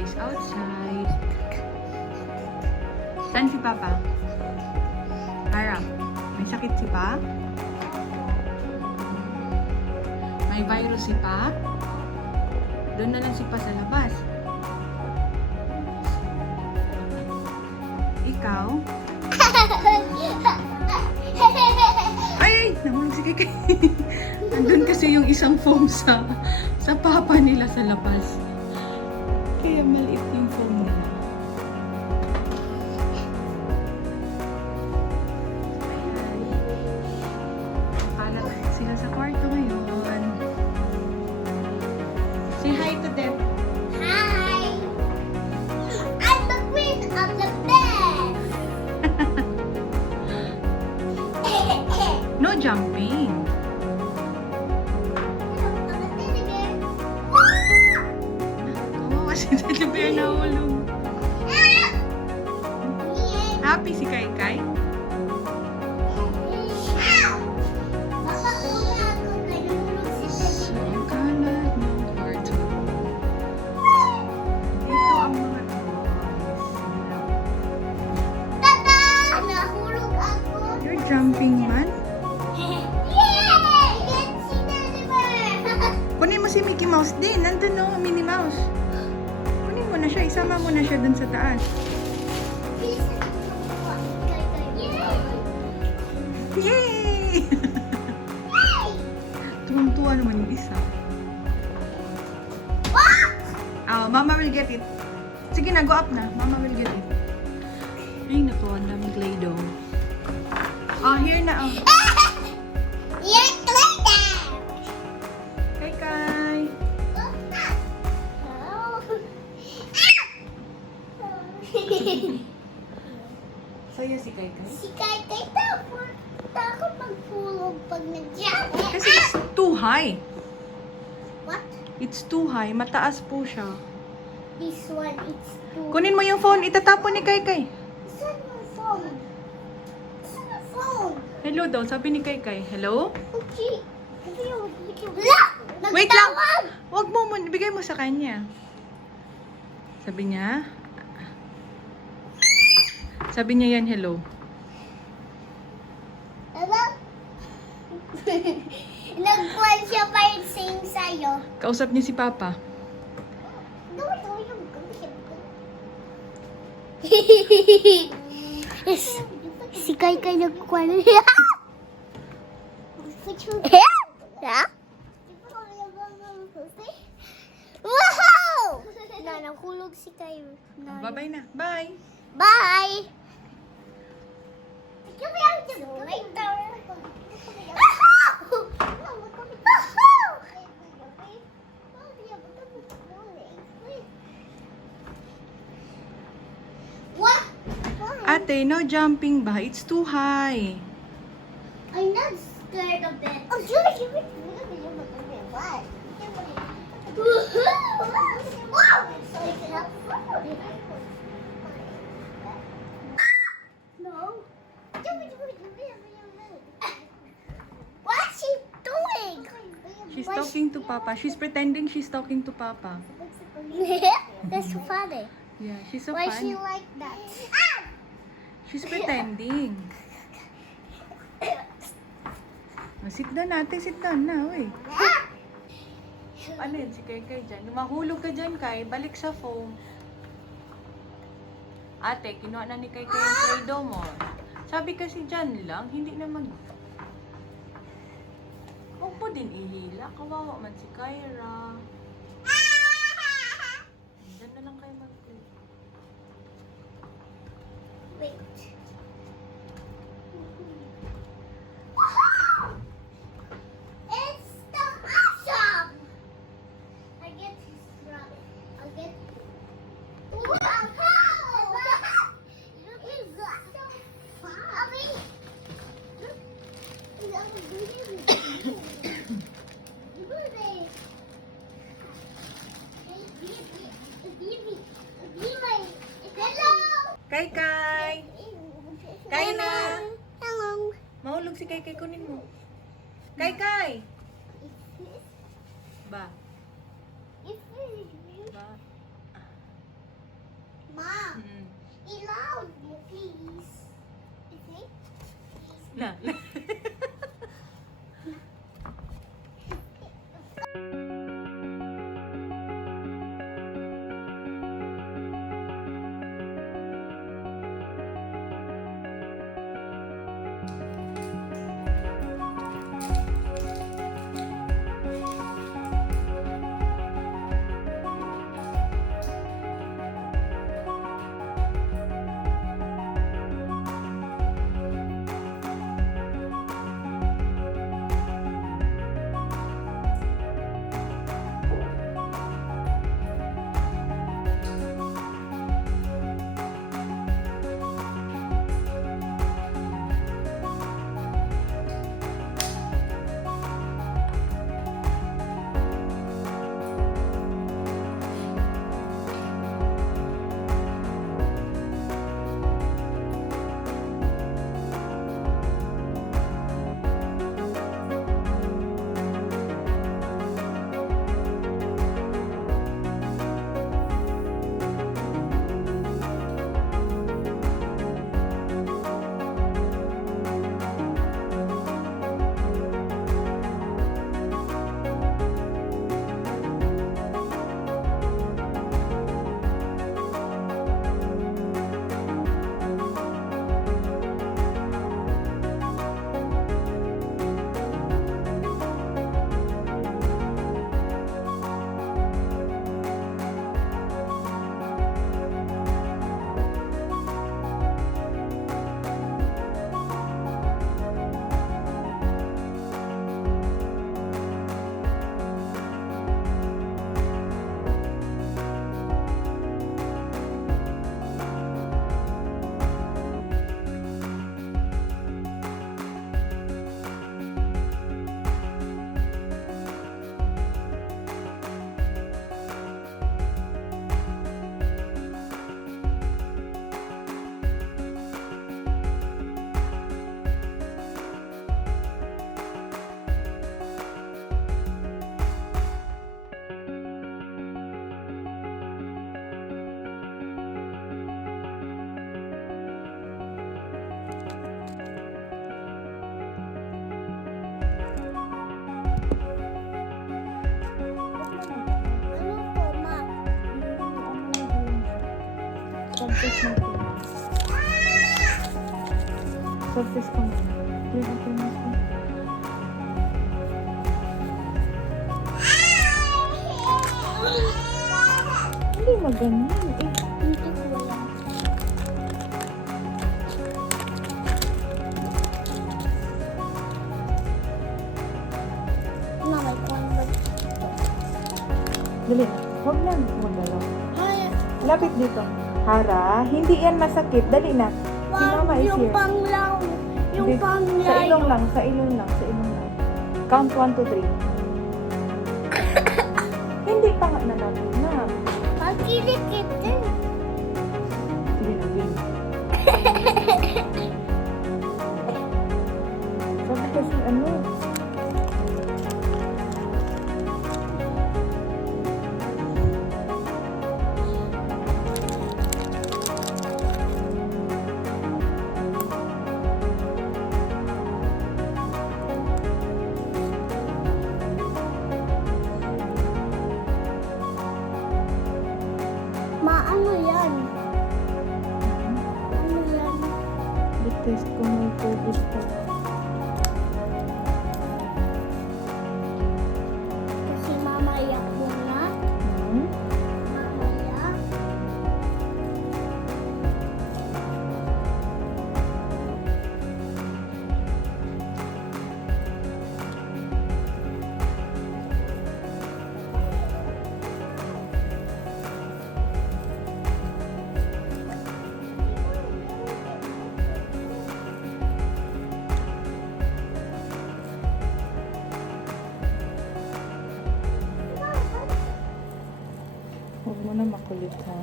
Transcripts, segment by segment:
is outside. Saan si Papa? Harap. May sakit si Pa? May virus si Pa? Doon na lang si Pa sa labas. Ikaw? Ay! Nahulog si Kikay. Nandun kasi yung isang foam sa papa nila sa labas. Kaya maliit yung foam nila. Kalat sila sa kwarto ngayon. Say hi to them. Hi! I'm the queen of the bed! No jumping. Kawawa si Teddy Bear na hulog. Happy si Kai Kai? Ang kalat ng kwarto. Ito ang mga toys. Tata! Nahulog ako! You're jumping man? Yay! Get si Teddy Bear! Kunin mo si Mickey Mouse din. Nandun no, Minnie Mouse. Kunin mo na siya. Isama mo na siya dun sa taas. Yay! Tuwang-tuwa naman yung isa. Mama will get it. Sige na, go up na. Mama will get it. Ay, naku, ang daming Play-Doh. Here na, You're Clayton! Kai Kai. Saya si Kai Kai. Si Kai takot magpulog pag nag-jump. Kasi it's too high. What? It's too high. Mataas po siya. This one, it's too... Kunin mo yung phone. Itatapon ni Kai Kai. Saan yung phone? Saan yung phone? Hello daw. Sabi ni Kai Kai. Hello? Okay. Wala! Wait lang. Nagtawag! Huwag mo. Ibigay mo sa kanya. Sabi niya. Sabi niya yan, hello. Hello? Nagkuhan siya pa yung sing sa'yo. Kausap niya si Papa. Si Kai Kai nagkuhan. Wow! Nahulog si Kai. Bye-bye na. Bye! Bye! What? Ate, no jumping ba? It's too high. I'm not scared of it. I'm sure you would what? No. What's she doing? She's talking to Papa. She's pretending she's talking to Papa. That's funny. Yeah, she's so Why she fun. like that? She's pretending. Sit down ate, sit down na, uy. Ano yun, si Kai Kai dyan? Mahulog ka dyan, Kai. Balik sa phone. Ate, kinuha na ni Kai Kai yung Play-Doh mo. Sabi kasi dyan lang, hindi naman. Huwag mo din ihila. Kawawa man si Kyra. Dyan na lang kayo mag-play. Wait. It's the awesome. I get his brother. I'll get. Kai Kai! Kain na! Hello. Mahulog si Kai Kai, kunin mo. Kai Kai! Ba? Ba? Subtest natin. Subtest ko muna. Clear up your nose mo. Hindi maganyan eh. Hindi ko alam. Na, may convert. Dali. Huwag lang magalaw. Ay, Lapit dito. Hara, hindi yan masakit. Dali na. Si Mama is yung here. panglaw. Yung Hindi, panglaw. Sa ilong lang, sa ilong lang, sa ilong lang. Count 1 to 3. Hindi pa nga nalapit na. Pagkilikit din. Sige na, game. Sabi kasi ano, Maano yan? Ano yan? i-test ko may COVID pa. Kasi mamaya muna. Hmm? Mamaya. Huwag mo na makulit ha.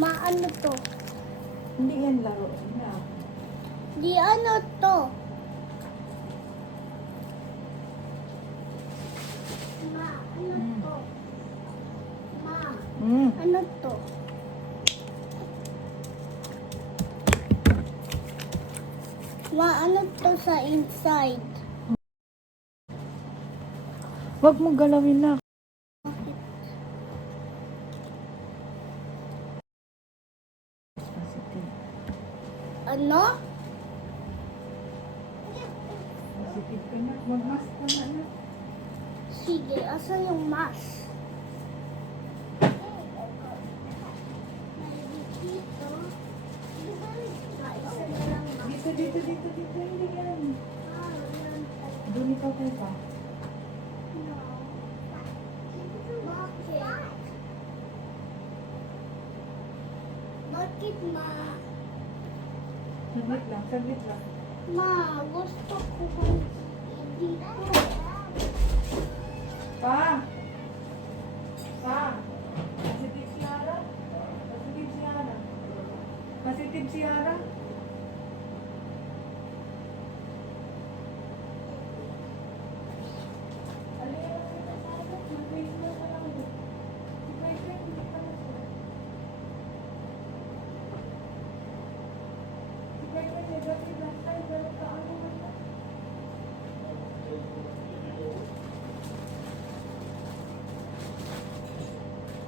Maano to? Hindi yan laro. Na. Di ano to? Ma, ano to? Ma, ano to? Ma, ano to sa inside? Huwag mo galawin na. Bakit? Positive. Ano? Positive ka na. Mag-mask ka na. Sige, asan yung mask? Dito. Hindi yan. Doon ikaw kayo pa. Bakit, ma? Saglit lang. Ma, gusto ko kung dito. Pa! Positive si Yara? Positive si Yara?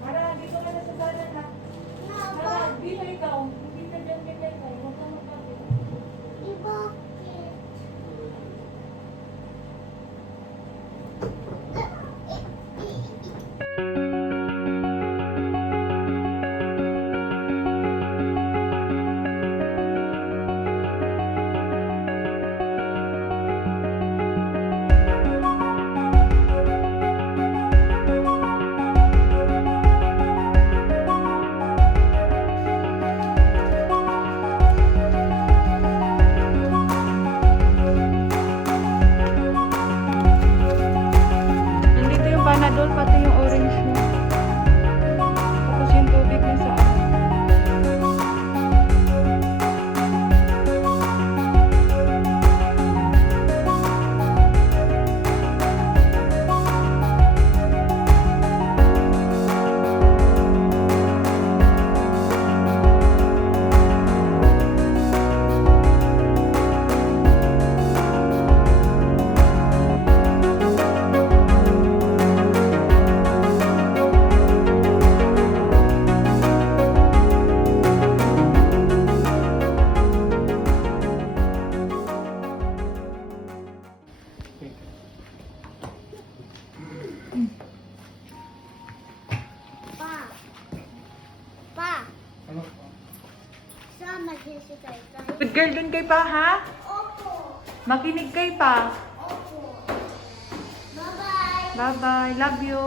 Mara, dito ka na sa sana na. Mara, dito ikaw. Hindi ka dyan kay huwag ka magkapit. Di bakit? Nandito yung Panadol, pati yung orange mo. Tapos yung tubig na sa Good girl dun kay pa, ha? Opo. Makinig kay pa. Opo. Bye-bye. Bye-bye. Love you.